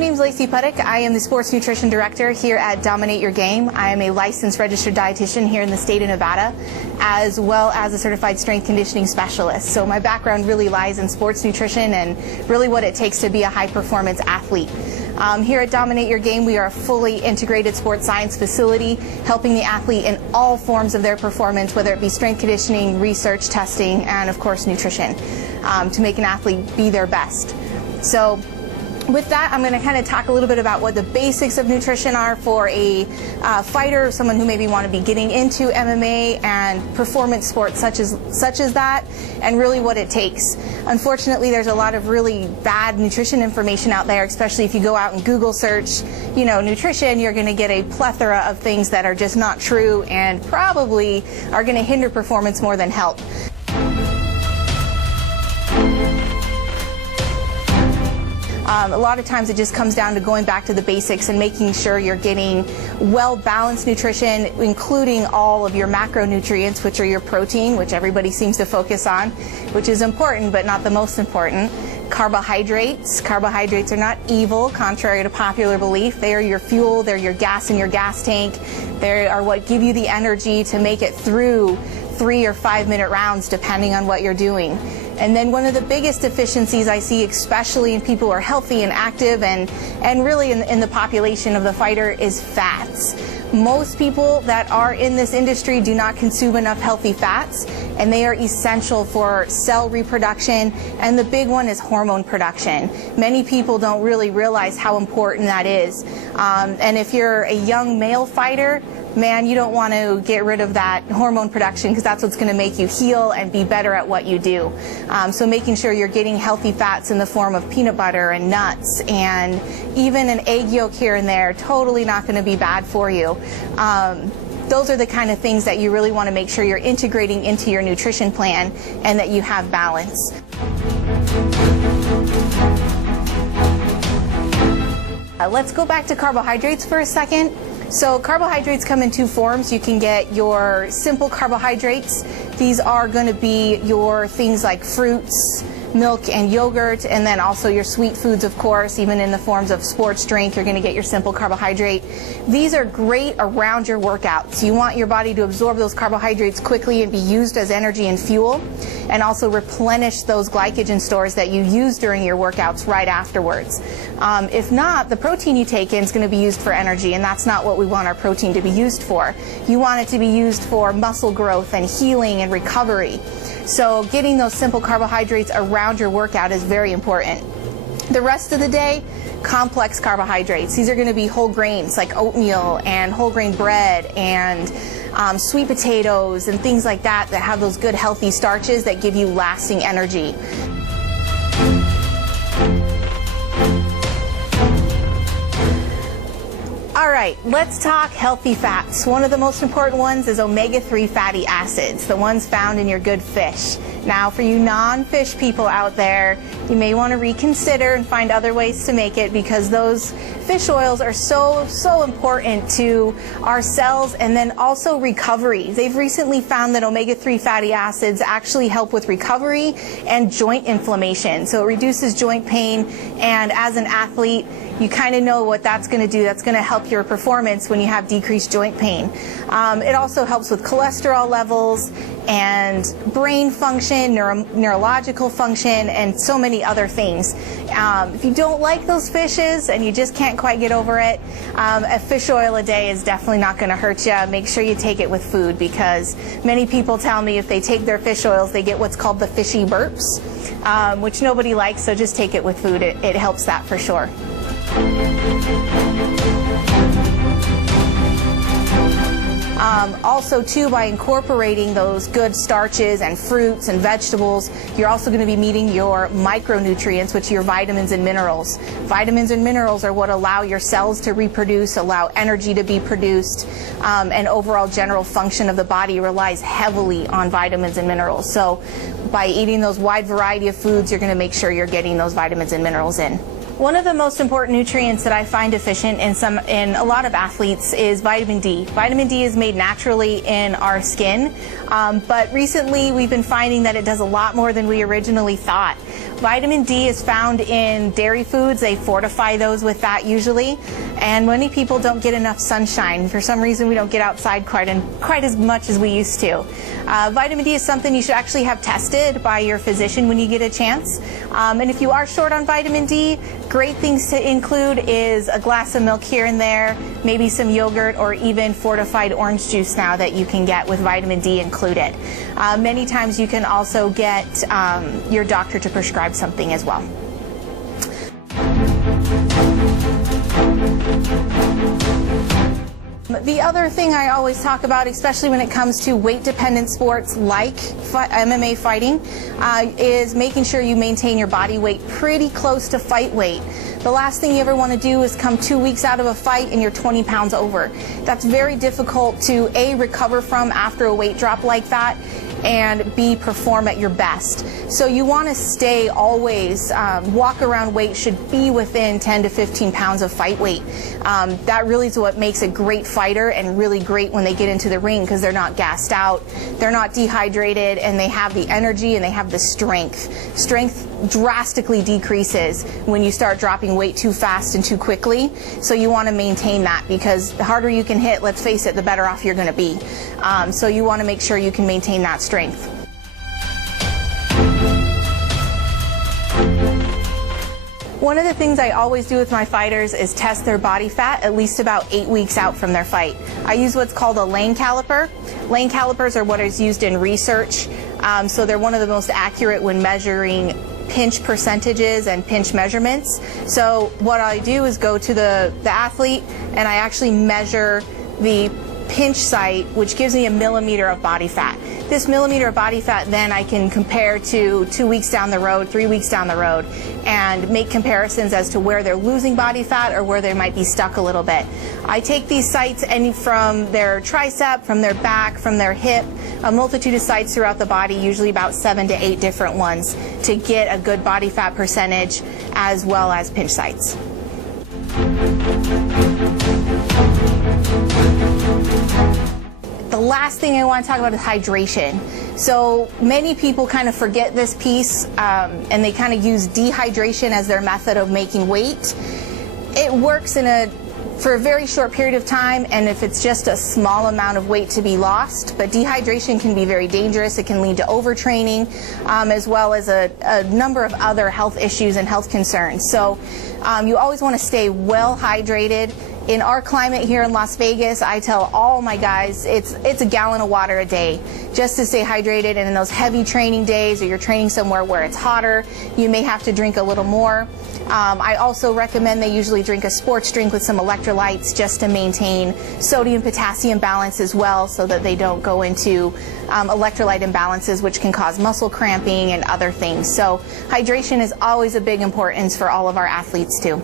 name is Lacy Puttuck. I am the Sports Nutrition Director here at Dominate Your Game. I am a licensed registered dietitian here in the state of Nevada, as well as a certified strength conditioning specialist. So my background really lies in sports nutrition and really what it takes to be a high-performance athlete. Here at Dominate Your Game, we are a fully integrated sports science facility, helping the athlete in all forms of their performance, whether it be strength conditioning, research, testing, and of course nutrition, to make an athlete be their best. So with that, I'm going to kind of talk a little bit about what the basics of nutrition are for a fighter, or someone who maybe want to be getting into MMA and performance sports such as that, and really what it takes. Unfortunately, there's a lot of really bad nutrition information out there, especially if you go out and Google search, nutrition. You're going to get a plethora of things that are just not true and probably are going to hinder performance more than help. A lot of times it just comes down to going back to the basics and making sure you're getting well-balanced nutrition, including all of your macronutrients, which are your protein, which everybody seems to focus on, which is important but not the most important. Carbohydrates. Carbohydrates are not evil, contrary to popular belief. They are your fuel, they're your gas in your gas tank. They are what give you the energy to make it through 3 or 5 minute rounds, depending on what you're doing. And then one of the biggest deficiencies I see, especially in people who are healthy and active and really in the population of the fighter, is fats. Most people that are in this industry do not consume enough healthy fats, and they are essential for cell reproduction, and the big one is hormone production. Many people don't really realize how important that is. And if you're a young male fighter, man, you don't want to get rid of that hormone production, because that's what's going to make you heal and be better at what you do. So making sure you're getting healthy fats in the form of peanut butter and nuts and even an egg yolk here and there, totally not going to be bad for you. Those are the kind of things that you really want to make sure you're integrating into your nutrition plan and that you have balance. Let's go back to carbohydrates for a second. So carbohydrates come in two forms. You can get your simple carbohydrates. These are going to be your things like fruits, milk and yogurt, and then also your sweet foods, of course. Even in the forms of sports drink, you're going to get your simple carbohydrate. These are great around your workouts. You want your body to absorb those carbohydrates quickly and be used as energy and fuel, and also replenish those glycogen stores that you use during your workouts right afterwards. If not, the protein you take in is going to be used for energy, and that's not what we want our protein to be used for. You want it to be used for muscle growth and healing and recovery. So getting those simple carbohydrates around your workout is very important. The rest of the day, complex carbohydrates. These are going to be whole grains like oatmeal and whole grain bread and sweet potatoes and things like that have those good healthy starches that give you lasting energy. All right, let's talk healthy fats. One of the most important ones is omega-3 fatty acids, the ones found in your good fish. Now, for you non-fish people out there, you may want to reconsider and find other ways to make it, because those fish oils are so important to our cells and then also recovery. They've recently found that omega-3 fatty acids actually help with recovery and joint inflammation. So it reduces joint pain, and as an athlete, you kind of know what that's going to do. That's going to help your performance when you have decreased joint pain. It also helps with cholesterol levels and brain function, neurological function, and so many other things. If you don't like those fishes and you just can't quite get over it, a fish oil a day is definitely not going to hurt you. Make sure you take it with food, because many people tell me if they take their fish oils, they get what's called the fishy burps, which nobody likes, so just take it with food. It helps that for sure. Also, too, by incorporating those good starches and fruits and vegetables, you're also going to be meeting your micronutrients, which are your vitamins and minerals. Vitamins and minerals are what allow your cells to reproduce, allow energy to be produced, and overall general function of the body relies heavily on vitamins and minerals. So by eating those wide variety of foods, you're going to make sure you're getting those vitamins and minerals in. One of the most important nutrients that I find deficient in a lot of athletes is vitamin D. Vitamin D is made naturally in our skin, but recently we've been finding that it does a lot more than we originally thought. Vitamin D is found in dairy foods. They fortify those with that usually, and many people don't get enough sunshine. For some reason, we don't get outside quite as much as we used to. Vitamin D is something you should actually have tested by your physician when you get a chance. And if you are short on vitamin D, great things to include is a glass of milk here and there, maybe some yogurt, or even fortified orange juice now that you can get with vitamin D included. Many times you can also get your doctor to prescribe something as well. The other thing I always talk about, especially when it comes to weight-dependent sports like MMA fighting, is making sure you maintain your body weight pretty close to fight weight. The last thing you ever want to do is come 2 weeks out of a fight and you're 20 pounds over. That's very difficult to A, recover from after a weight drop like that, and B, perform at your best. So you want to stay always, walk around weight should be within 10 to 15 pounds of fight weight. That really is what makes a great fighter and really great when they get into the ring, because they're not gassed out, they're not dehydrated, and they have the energy and they have the strength. Strength drastically decreases when you start dropping weight too fast and too quickly. So you want to maintain that, because the harder you can hit, let's face it, the better off you're going to be. So you want to make sure you can maintain that strength. One of the things I always do with my fighters is test their body fat at least about 8 weeks out from their fight. I use what's called a lane caliper. Lane calipers are what is used in research, so they're one of the most accurate when measuring pinch percentages and pinch measurements. So what I do is go to the athlete and I actually measure the pinch site, which gives me a millimeter of body fat. This millimeter of body fat then I can compare to 2 weeks down the road, 3 weeks down the road, and make comparisons as to where they're losing body fat or where they might be stuck a little bit. I take these sites from their tricep, from their back, from their hip, a multitude of sites throughout the body, usually about 7 to 8 different ones, to get a good body fat percentage as well as pinch sites. The last thing I want to talk about is hydration. So many people kind of forget this piece and they kind of use dehydration as their method of making weight. It works for a very short period of time, and if it's just a small amount of weight to be lost, but dehydration can be very dangerous. It can lead to overtraining as well as a number of other health issues and health concerns. So you always want to stay well hydrated. In our climate here in Las Vegas, I tell all my guys it's a gallon of water a day just to stay hydrated, and in those heavy training days or you're training somewhere where it's hotter, you may have to drink a little more. I also recommend they usually drink a sports drink with some electrolytes just to maintain sodium-potassium balance as well, so that they don't go into electrolyte imbalances, which can cause muscle cramping and other things. So hydration is always a big importance for all of our athletes too.